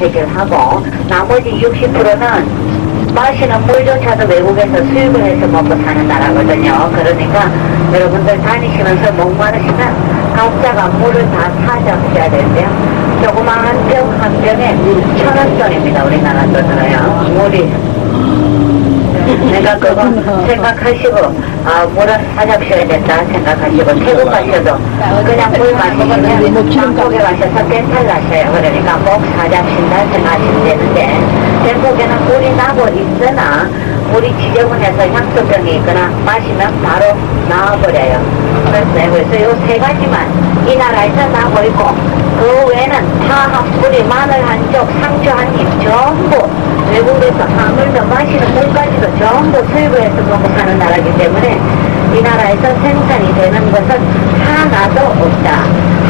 해결하고 나머지 60%는 마시는 물조차도 외국에서 수입을 해서 먹고 사는 나라거든요. 그러니까 여러분들 다니시면서 목마르시면 각자가 물을 다 사잡으셔야 되는데요. 조그마한 병 한 병에 1,000원짜리입니다. 우리나라 돈으로요. 물이. 그러니까 그거 생각하시고 물을 사잡으셔야 된다 생각하시고 태국 가셔도 그냥 물 마시면 한국에 가셔서 괜찮으셔요. 그러니까 목 사잡신다 생각하시면 되는데 태국에는 물이 나고 있으나 물이 지저분해서 향수병이 있거나 마시면 바로 나와버려요. 그래서 요 세 가지만 이 나라에서 나고 있고 그 외에는 다 물이 마늘 한 쪽, 상추 한 입 전부 외국에서 하물며 마시는 물까지도 전부 수입을 해서 먹고 사는 나라이기 때문에 이 나라에서 생산이 되는 것은 하나도 없다.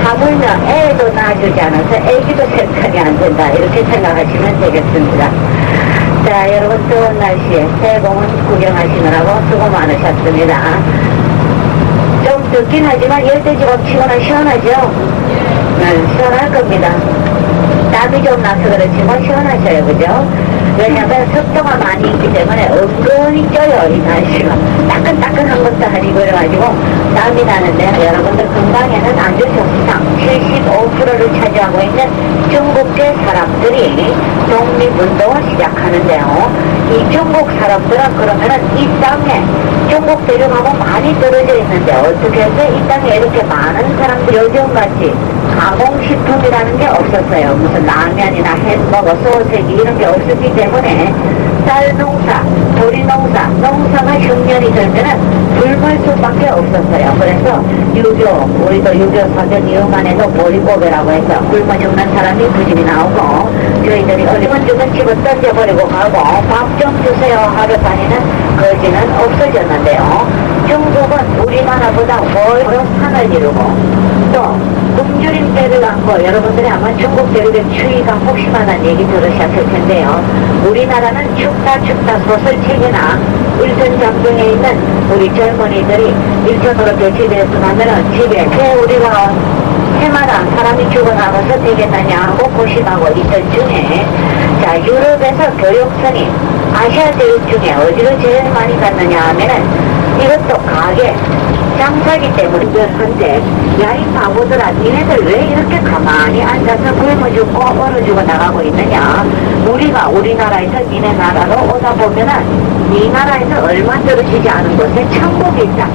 하물며 애도 낳아주지 않아서 애기도 생산이 안 된다. 이렇게 생각하시면 되겠습니다. 자, 여러분 더운 날씨에 새공원 구경하시느라고 수고 많으셨습니다. 좀 덥긴 하지만 열대지방 치고는 시원하죠? 네, 시원할 겁니다. 땀이 좀 나서 그렇지만 시원하셔요, 그죠? 왜냐면 습도가 많이 있기 때문에 은근히 쪄요, 이 날씨가. 따끈따끈한 것도 아니고 그래가지고 땀이 나는데 여러분들 건강에는 아주 좋습니다. 75%를 차지하고 있는 중국계 사람들이 독립운동을 시작하는데요. 이 중국 사람들은 그러면은 이 땅에 중국 대륙하고 많이 떨어져 있는데 어떻게 해서 이 땅에 이렇게 많은 사람들이 요즘같이 가공식품이라는 게 없었어요. 무슨 라면이나 햄버거, 소세지 이런 게 없었기 때문에 쌀 농사, 보리 농사, 농사가 흉년이 들면은 굶을 수밖에 없었어요. 그래서 유교, 우리도 유교 사전 이용만해도 보리고개라고 해서 굶어 죽는 사람이 부집이 나오고, 저희들이 어리면 죽은 집을 던져버리고 가고 밥 좀 주세요 하러 다니는 거지는 없어졌는데요. 중국은 우리나라보다 훨씬 산을 이루고 또 굶주린 때를 안고, 여러분들이 아마 중국 대륙의 추위가 혹시마다는 얘기 들으셨을 텐데요. 우리나라는 춥다 소설책이나 일전장정에 있는 우리 젊은이들이 일전으로 배치되었으면 하면은 집에 왜 우리가 해마다 사람이 죽어나가서 되겠느냐 하고 고심하고 있던 중에, 자, 유럽에서 교육선이 아시아 대륙 중에 어디로 제일 많이 갔느냐 하면은 이것도 가게 장사기 때문에 한데, 야, 이 바보들아, 니네들 왜 이렇게 가만히 앉아서 굶어 죽고 얼어 죽어 나가고 있느냐. 우리나라에서 니네 나라로 오다 보면은 이 나라에서 얼마 떨어지지 않은 곳에 천국이 있다.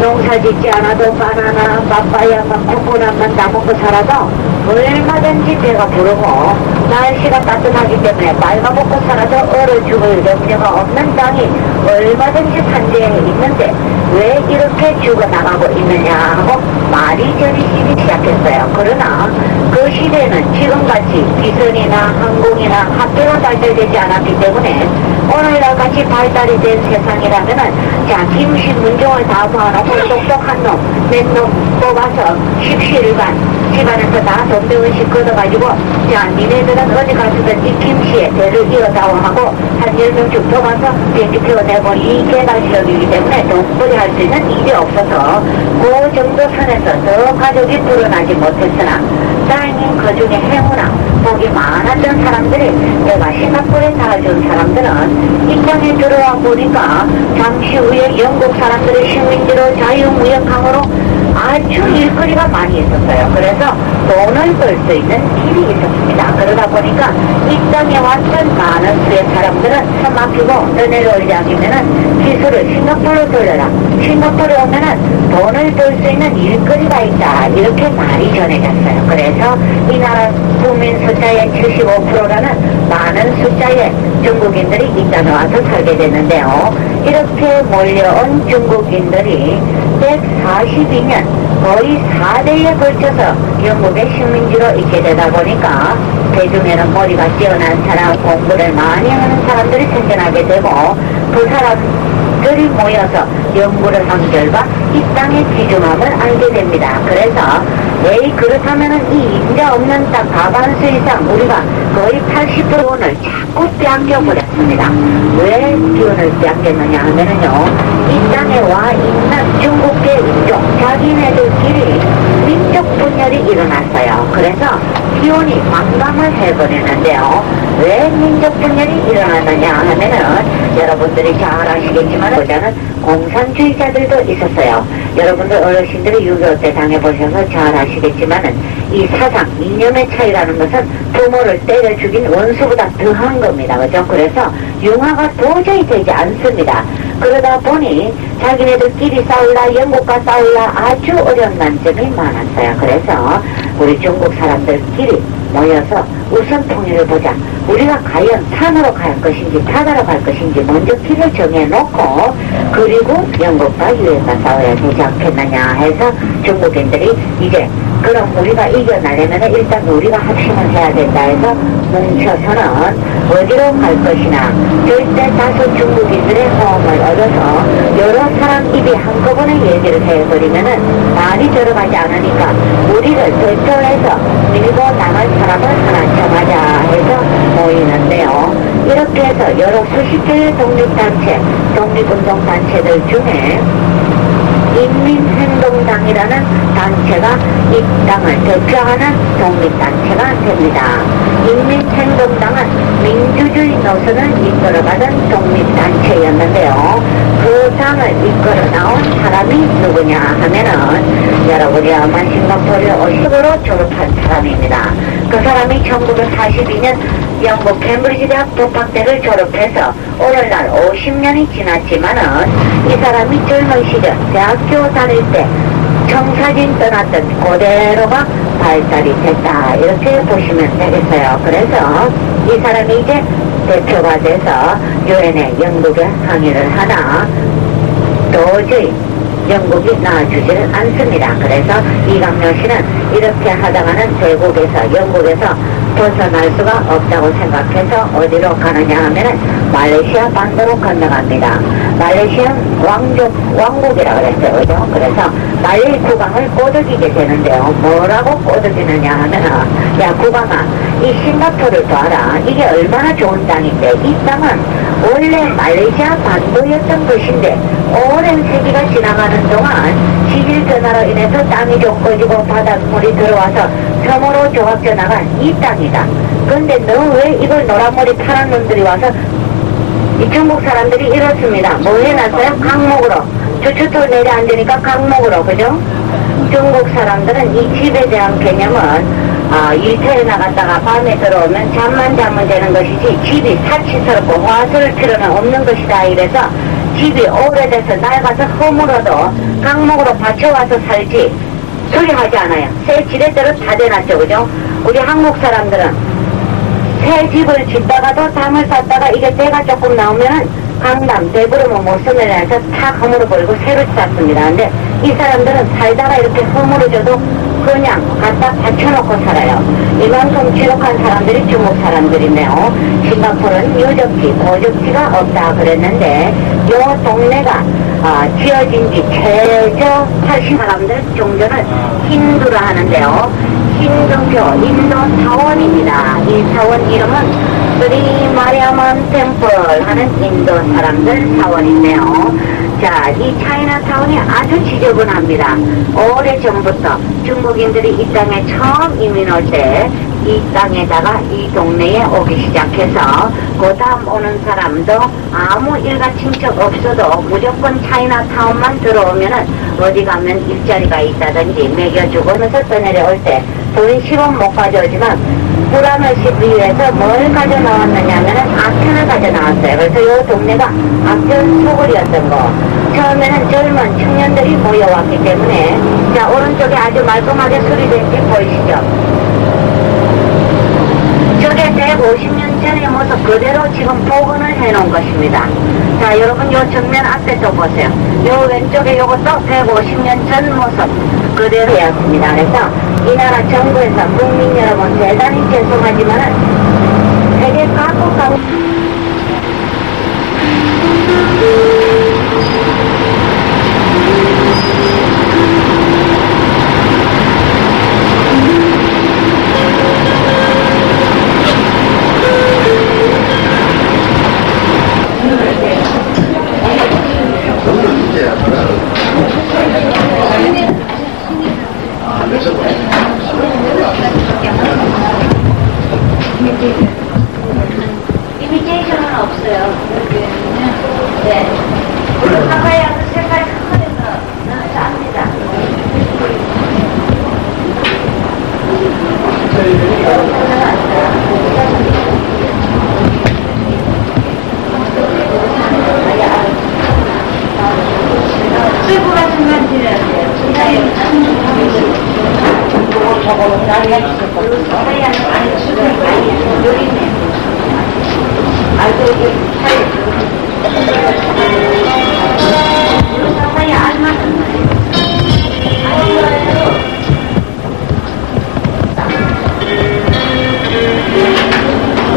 농사 짓지 않아도 바나나, 빠빠야, 코코넛만 따먹고 살아도 얼마든지 배가 부르고, 날씨가 따뜻하기 때문에 맑아먹고 살아도 얼어 죽을 염려가 없는 땅이 얼마든지 산지에 있는데 왜 이렇게 죽어나가고 있느냐 하고 말이 저리시기 시작했어요. 그러나 그 시대는 지금같이 기선이나 항공이나 학교가 발달되지 않았기 때문에 오늘날 같이 발달이 된 세상이라면은, 자, 김씨 문종을 다 모아놓고 똑똑한 놈, 몇 놈 뽑아서 17일간 집안에서 다 돈병원씩 걷어가지고, 자, 니네들은 어디 가서든 이 김씨의 대를 이어다오 하고 한 10명씩 뽑아서 비행기 태워내고, 이 개발실업이기 때문에 돈벌이 할 수 있는 일이 없어서 그 정도 선에서 더 가족이 불어나지 못했으나, 다행히 그 중에 행운아 복이 많았던 사람들이, 내가 싱가포르에 살아준 사람들은 이 땅에 들어와 보니까 잠시 후에 영국 사람들의 식민지로 자유무역항으로 아주 일거리가 많이 있었어요. 그래서 돈을 벌 수 있는 길이 있었습니다. 그러다 보니까 이 땅에 왔던 많은 수의 사람들은 차 막히고 너네를 이야기면은 기술을 싱가포르로 돌려라. 싱가포르에 오면은 돈을 벌 수 있는 일거리가 있다. 이렇게 말이 전해졌어요. 그래서 이 나라 국민 숫자의 75%라는 많은 숫자의 중국인들이 이 땅에 와서 살게 됐는데요. 이렇게 몰려온 중국인들이 142년 거의 4대에 걸쳐서 영국의 식민지로 있게 되다 보니까 대중에는 머리가 뛰어난 사람, 공부를 많이 하는 사람들이 생겨나게 되고, 그 사람들이 모여서 연구를 한 결과 이 땅의 귀중함을 알게 됩니다. 그래서 에이, 그렇다면은 이 인자 없는 땅 과반수 이상 우리가 거의 80%를 자꾸 빼앗겨버렸습니다. 왜 기운을 빼앗겼느냐 하면은요, 이 땅에 와 있는 중국계 인종, 자기네들끼리 민족 분열이 일어났어요. 그래서 기운이 망감을 해버리는데요. 왜 민족 분열이 일어났느냐 하면은, 여러분들이 잘 아시겠지만 보자는 공산주의자들도 있었어요. 여러분들 어르신들이 6.25 때 당해보셔서 잘 아시겠지만은 이 사상, 이념의 차이라는 것은 부모를 때려 죽인 원수보다 더한 겁니다. 그죠? 그래서 융화가 도저히 되지 않습니다. 그러다 보니 자기네들끼리 싸울라, 영국과 싸울라 아주 어려운 난점이 많았어요. 그래서 우리 중국 사람들끼리 모여서 우선 통일을 보자. 우리가 과연 산으로 갈 것인지 바다로 갈 것인지 먼저 길을 정해놓고, 그리고 영국과 유엔과 싸워야 되지 않겠느냐 해서 중국인들이 이제 그럼 우리가 이겨나려면 일단 우리가 합심을 해야 된다 해서 뭉쳐서는 어디로 갈 것이나, 절대 다수 중국인들의 호응을 얻어서 여러 사람 입이 한꺼번에 얘기를 해버리면은 많이 들어가지 않으니까 우리를 대표해서 밀고 나갈 사람을 하나 정하자 해서 모이는데요. 이렇게 해서 여러 수십 개의 독립단체, 독립운동단체들 중에 인민행동당이라는 단체가 이 땅을 대표하는 독립단체가 됩니다. 인민행동당은 민주주의 노선을 이끌어가던 독립단체였는데요. 그 당을 이끌어 나온 사람이 누구냐 하면은, 여러분이 아마 싱가포르 50으로 졸업한 사람입니다. 그 사람이 1942년 영국 캠브리지 대학 법학대를 졸업해서 오늘날 50년이 지났지만은, 이 사람이 젊은 시절 대학교 다닐 때 청사진 떠났던 그대로가 발달이 됐다 이렇게 보시면 되겠어요. 그래서 이 사람이 이제 대표가 돼서 유엔에 영국에 항의를 하나 도저히 영국이 나와주지를 않습니다. 그래서 이강렬 씨는 이렇게 하다가는 대국에서 영국에서 벗어날 수가 없다고 생각해서 어디로 가느냐 하면은 말레이시아 반도로 건너갑니다. 말레이시아 왕국이라고 그랬어요. 그죠? 그래서 말레이 국왕을 꼬드기게 되는데요. 뭐라고 꼬드기느냐 하면은, 야 국왕아, 이 싱가포르를 봐라. 이게 얼마나 좋은 땅인데 이 땅은 원래 말레이시아 반도였던 것인데 오랜 세기가 지나가는 동안 지질 변화로 인해서 땅이 좀 꺼지고 바닷물이 들어와서 섬으로 조각져 나간 이 땅이다. 그런데 너 왜 이걸 노란머리 파란 놈들이 와서 이 중국 사람들이 이렇습니다. 뭐 해놨어요? 강목으로. 저쪽으로 내려앉으니까 강목으로. 그죠? 중국 사람들은 이 집에 대한 개념은 일터에 나갔다가 밤에 들어오면 잠만 자면 되는 것이지 집이 사치스럽고 화스를 필요는 없는 것이다. 이래서 집이 오래돼서 낡아서 허물어도 강목으로 받쳐와서 살지 소리 하지 않아요. 새 지렛대로 다 대놨죠. 그죠? 우리 한국 사람들은 새 집을 짓다가도 담을 쌌다가 이게 때가 조금 나오면 강남, 대부르면 못 쓰면 해서 다 허물어버리고 새로 쌌습니다. 근데 이 사람들은 살다가 이렇게 허물어져도 그냥 갖다 받쳐놓고 살아요. 이만큼 지독한 사람들이 중국 사람들이네요. 싱가포르는 유적지, 고적지가 없다 그랬는데 요 동네가 지어진 지 최저 80 사람들 종교를 힌두라 하는데요. 힌두교 인도 사원입니다. 이 사원 이름은 스리 마리아만 템플 하는 인도 사람들 사원이네요. 자, 이 차이나타운이 아주 지저분합니다. 오래전부터 중국인들이 이 땅에 처음 이민 올 때 이 땅에다가 이 동네에 오기 시작해서 그 다음 오는 사람도 아무 일가 친척 없어도 무조건 차이나타운만 들어오면은 어디 가면 일자리가 있다든지 먹여주고 하면서 떠내려올 때 돈 10원 못 가져오지만 불안을 싣기 위해서 뭘 가져 나왔느냐면은 악천을 가져 나왔어요. 그래서 이 동네가 악천 소굴이었던 거. 처음에는 젊은 청년들이 모여왔기 때문에 자 오른쪽에 아주 말끔하게 수리된 집 보이시죠? 저게 150년 전의 모습 그대로 지금 복원을 해놓은 것입니다. 자 여러분 요 정면 앞에 또 보세요. 요 왼쪽에 요것도 150년 전 모습 그대로였습니다. 그래서 이 나라 정부에서 국민 여러분 대단히 죄송하지만은 세계 각국 이미테이션은 없어요. 네. 물론 가까이 색깔이 큰 거라서 짭니다. 수입 같은 건 드려야 돼요. 저거 나리가 있을 거예요. 아니, 수입이 아니에요. 여기 있네. 아이고, 이게 상당히 알맞은 거예요.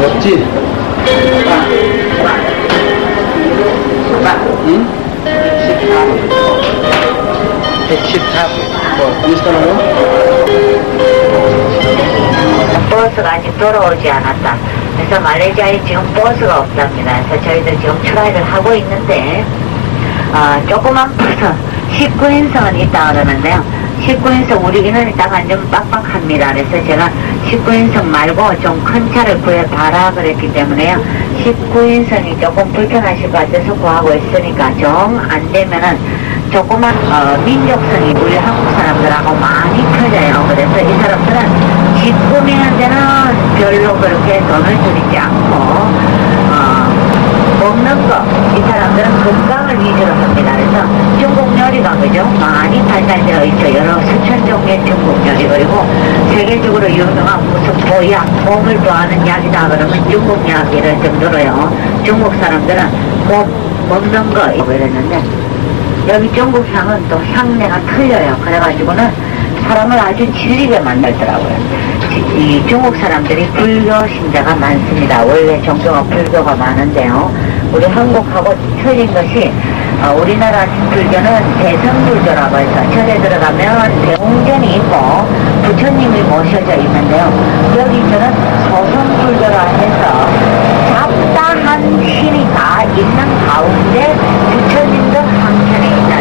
멋지? 응? 114. 뭐, 있어요? 버스가 아직 돌아오지 않았다. 그래서 말레이시아에 지금 버스가 없답니다. 그래서 저희들 지금 트라이를 하고 있는데 조그만 버스 19인승은 있다 그러는데요. 19인승 우리 인원이 딱 좀 빡빡합니다. 그래서 제가 19인승 말고 좀 큰 차를 구해봐라 그랬기 때문에요. 19인승이 조금 불편하실 것 같아서 구하고 있으니까 정 안되면은 조그만 민족성이 우리 한국 사람들하고 많이 터져요. 그래서 이 사람들은 집 꾸미는 데는 별로 그렇게 돈을 들이지 않고 먹는 거 이 사람들은 건강을 위주로 합니다. 그래서 중국 요리가 그죠? 아주 많이 발달되어 있죠. 여러 수천 종류의 중국 요리. 그리고 세계적으로 유명한 무슨 보약, 몸을 좋아하는 약이다 그러면 중국 약이럴 정도로요. 중국 사람들은 먹는 거 이랬는데 여기 중국향은 또 향내가 틀려요. 그래가지고는 사람을 아주 질리게 만들더라고요. 이 중국 사람들이 불교 신자가 많습니다. 원래 종교가 불교가 많은데요. 우리 한국하고 틀린 것이 우리나라 불교는 대성불교라고 해서 절에 들어가면 대웅전이 있고 부처님이 모셔져 있는데요. 여기서는 소성불교라 해서 잡다한 신이 다 있는 가운데 부처님도 한편에 있는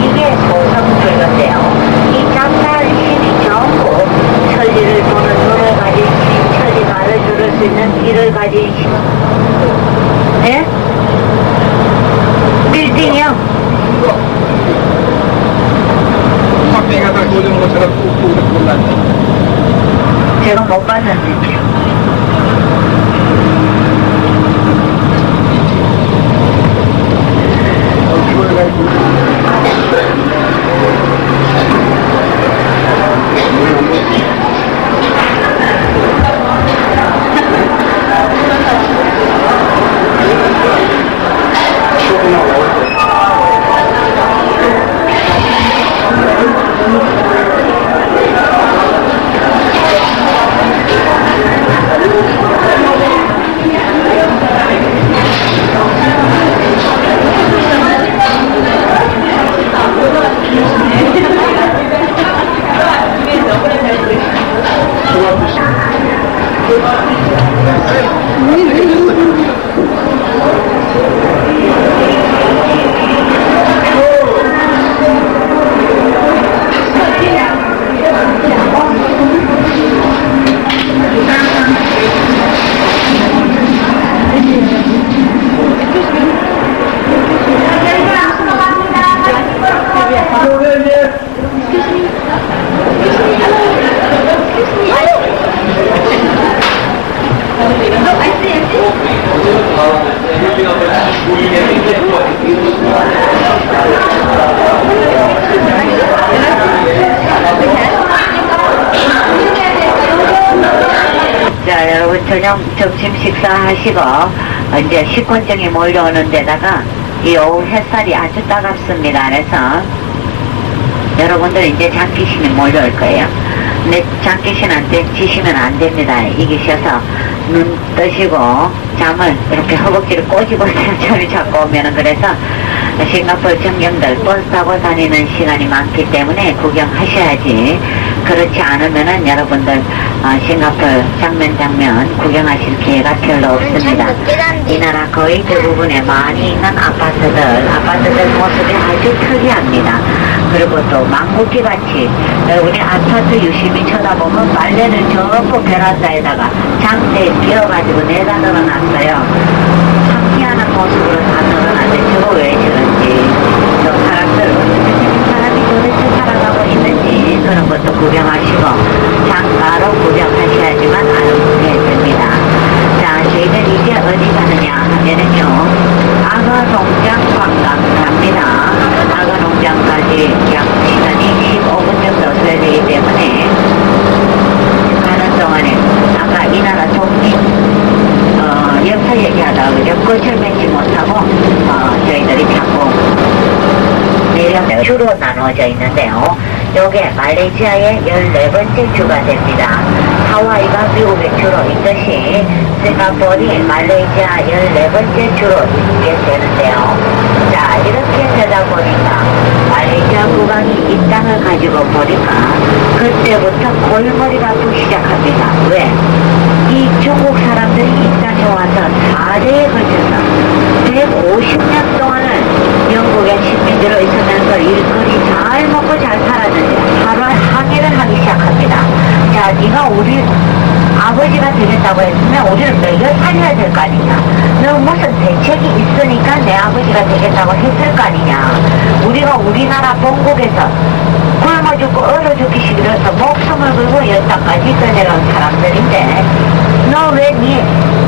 이게 소성불교인데요. 이 잡다한 신이 전부 천리를 도는 눈을 가진 신, 천리 말을 들을 수 있는 귀를 가진 신. 네? 빌딩이요? 막대기가 다 도는 것처럼 꾹꾹 골랐네. 제가 못 봤는데. 자, 여러분 저녁 점심 식사하시고 이제 식곤증이 몰려오는 데다가 이 오후 햇살이 아주 따갑습니다. 그래서 여러분들 이제 장기신이 몰려올 거예요. 근데 장기신한테 지시면 안 됩니다. 이기셔서 눈 뜨시고 잠을 이렇게 허벅지를 꼬집어 천천히 잡고 오면은 그래서 싱가포르 전경들 버스 타고 다니는 시간이 많기 때문에 구경하셔야지. 그렇지 않으면은 여러분들 싱가포르 장면 구경하실 기회가 별로 없습니다. 이 나라 거의 대부분에 많이 있는 아파트들 모습이 아주 특이합니다. 그리고 또 망국기같이 여러분이 아파트 유심히 쳐다보면 빨래를 전부 베란다에다가 장대에 끼워가지고 내다 넣어놨어요. 참 희한한 모습으로 다 넣어놨는데 저거 왜 저런지 저 사람들 어떻게 생긴 사람이 도대체 살아가고 있는지 그런 것도 구경하시고 장가로 구경하셔야지만 알게 됩니다. 자, 저희는 이제 어디 가느냐 하면은요, 아가농장 관광 갑니다. 아가농장까지 약 시간이 15분 정도 써야 되기 때문에 가는 동안에 아까 이 나라 독립 역사 얘기하다가 그죠? 꽃을 맺지 못하고 저희들이 자꾸 주로 나누어져 있는데요. 요게 말레이시아의 14번째 주가 됩니다. 하와이가 미국의 주로 있듯이 싱가포르이 말레이시아 14번째 주로 있게 되는데요. 자, 이렇게 되다 보니까 말레이시아 국왕이 이 땅을 가지고 보니까 그때부터 골머리가 아프기 시작합니다. 왜? 이 중국 사람들이 이 땅에 와서 4대에 걸쳐서 150년 동안을 영국의 식민지로 있으면서 일거리 잘 먹고 잘 살았는데 바로 항해를 하기 시작합니다. 자, 네가 우리 아버지가 되겠다고 했으면 우리를 먹여 살려야 될 거 아니냐. 너 무슨 대책이 있으니까 내 아버지가 되겠다고 했을 거 아니냐. 우리가 우리나라 본국에서 굶어 죽고 얼어 죽기 싫어서 목숨을 걸고 이 땅까지 떠내려온 사람들인데 너 왜 네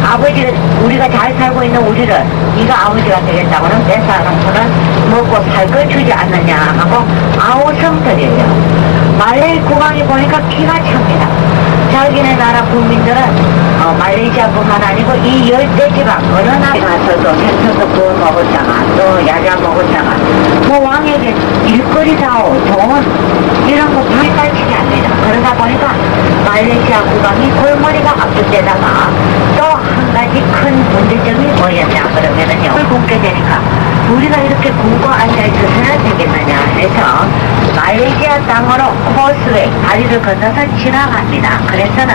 아버지를, 우리가 잘 살고 있는 우리를 네가 아버지가 되겠다고는 뺏어놓고는 먹고 살 걸 주지 않느냐 하고 아우성들이에요. 말레이 국왕이 보니까 기가 찹니다. 자기네 나라 국민들은 말레이시아뿐만 아니고 이 열대 지방 어느 나라에 가서도 생선도 구워 먹었다가 또 야자 먹었다가 뭐 왕에게 일거리다오 돈 이런 거 발달치게 합니다. 그러다 보니까 말레이시아 국왕이 골머리가 아플 때다가 또 한 가지 큰 문제점이 뭐였냐 그러면은요, 굶게 되니까 우리가 이렇게 굶고 앉아있어서야 되겠느냐 해서 말레이시아 땅으로 코스웨이 다리를 건너서 지나갑니다. 그래서는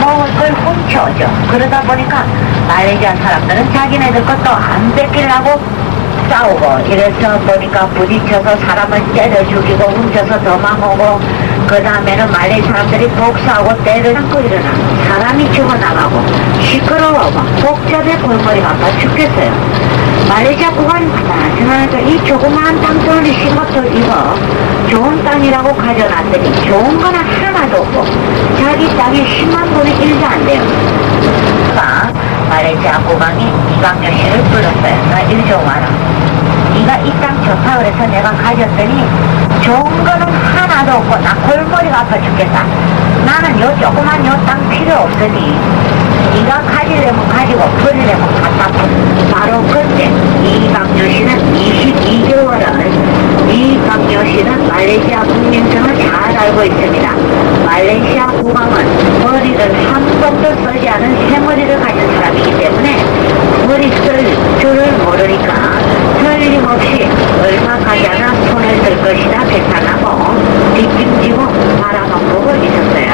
먹을 걸 훔쳐오죠. 그러다 보니까 말레이시아 사람들은 자기네들 것도 안 뺏기려고 싸우고 이래서 보니까 부딪혀서 사람을 때려 죽이고 훔쳐서 도망오고 그 다음에는 말레이 사람들이 복수하고 때를 안고 일어나 사람이 죽어나가고 시끄러워 막 복잡해 골머리가 아파 죽겠어요. 말레이시아 국왕이 마지막에 이 조그마한 땅덩어리 심어들 이거 좋은 땅이라고 가져놨더니 좋은 거는 하나도 없고 자기 땅에 10만 분의 1도 안 돼요. 말레이시아 국왕이 이광열 씨를 불렀어요. 나 1조 와라. 네가 이 땅 좋다 그래서 내가 가졌더니 좋은 거는 하나도 없고 나 골머리가 아파 죽겠다. 나는 요 조그만 요 땅 필요 없으니 네가 가지려면 가지고 버리려면 갖다 푼. 바로 그때 이광열 씨는 22개월을 이광열 씨는 말레이시아 국민성을 잘 알고 있습니다. 말레이시아 국왕은 머리를 한 번도 쓰지 않은 새머리를 가진 사람이기 때문에 머리 쓸 줄을 모르니까 틀림없이 얼마 가지 않아 손을 들 것이다 계산하고 뒷짐지고 바라만 보고 있었어요.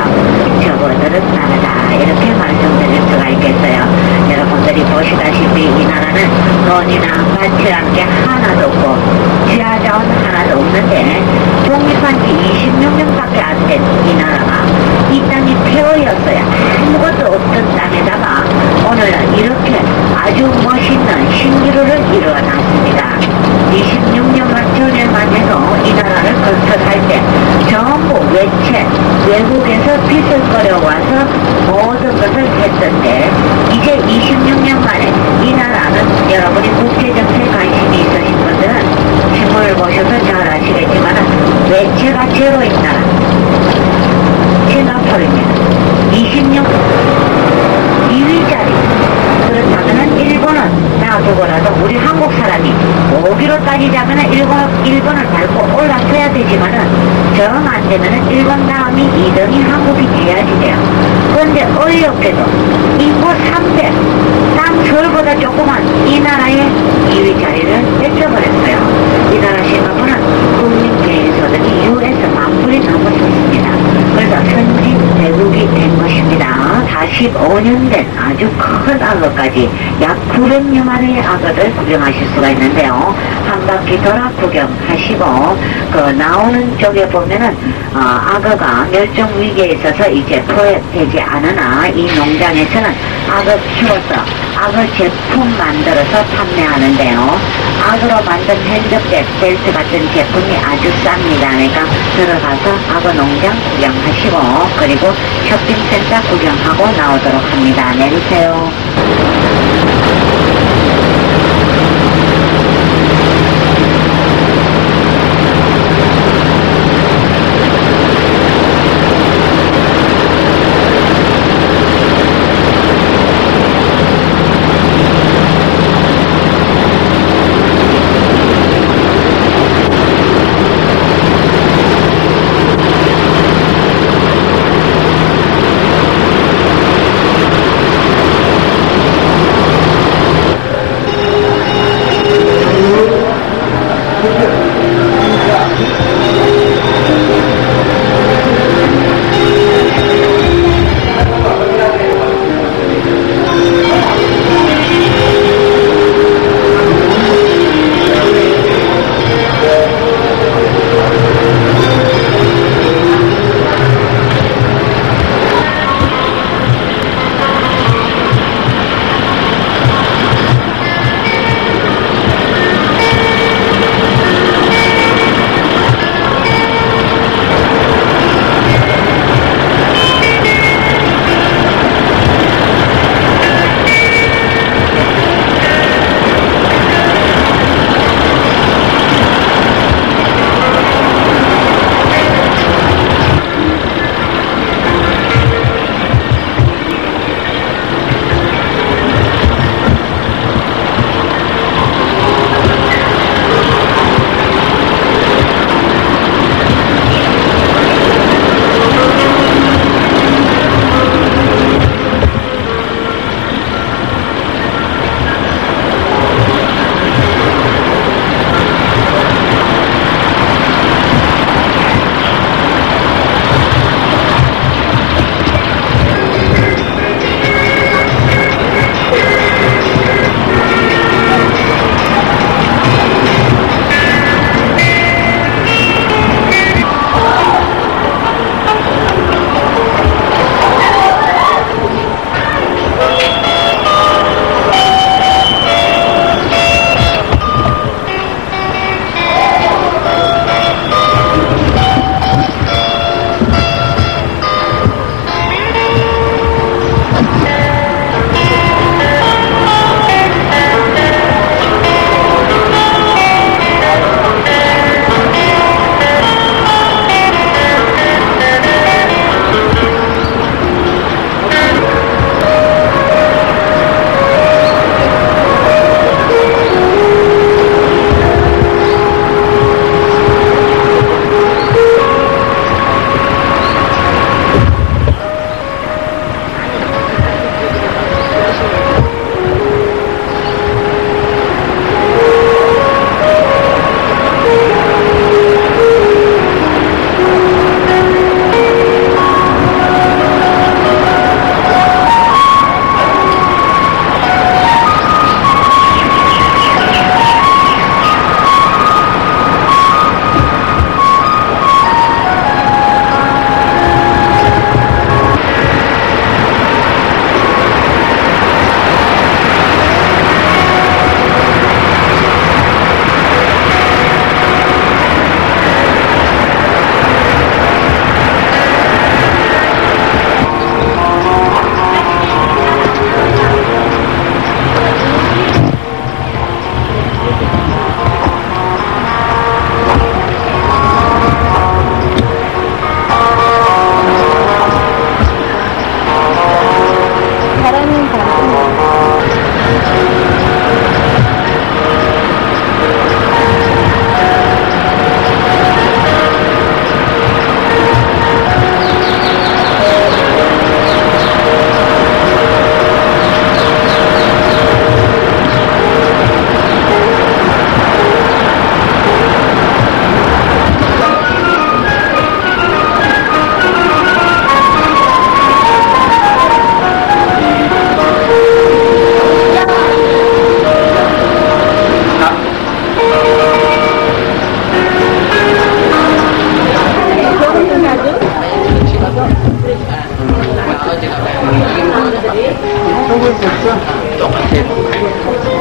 저거들은 나라다 이렇게 말씀드릴 수가 있겠어요. 여러분들이 보시다시피 이 나라는 돈이나 가치라는 게 하나도 없고 지하자원 하나도 없는데 독립한 지 26년밖에 안 된 이 나라가 이 땅이 폐허였어요. 아무것도 없던 땅에다가 오늘날 이렇게 아주 멋있는 신기루를 이루어놨습니다. 26년만 전에만 해도 이 나라를 건설할 때 전부 외채, 외국에서 빚을 끌어와서 모든 것을 했던데 이제 26년 만에 이 나라는 여러분이 국제정세에 관심이 있으신 분들은 신문을 보셔서 잘 아시겠지만 외채가 제로인 나라 싱가포르입니다. 20년 2위 자리. 그렇다면 일본은 놔두고라도 우리 한국 사람이 5기로 따지자면 일본을 밟고 올라서야 되지만은 정 안 되면은 일본 다음이 2등이 한국이 돼야지 돼요. 그런데 어이없게도 인구 300, 땅 서울보다 조그만 이 나라의 2위 자리를 뺏겨버렸어요. 이 나라 싱가포르는 국민 개인소득이 US 10,000불이 넘었습니다. 그래서 선진 대국이 된 것입니다. 45년 된 아주 큰 악어까지 약 900여마리의 악어를 구경하실 수가 있는데요. 한 바퀴 돌아 구경하시고 그 나오는 쪽에 보면은 악어가 멸종 위기에 있어서 이제 포획되지 않으나 이 농장에서는 악어 키워서 악어 제품 만들어서 판매하는데요. 악어로 만든 핸드백, 벨트 같은 제품이 아주 쌉니다. 그러니까 들어가서 악어 농장 구경하시고 그리고 쇼핑센터 구경하고 나오도록 합니다. 내리세요. 한국 있었어? 똑같아.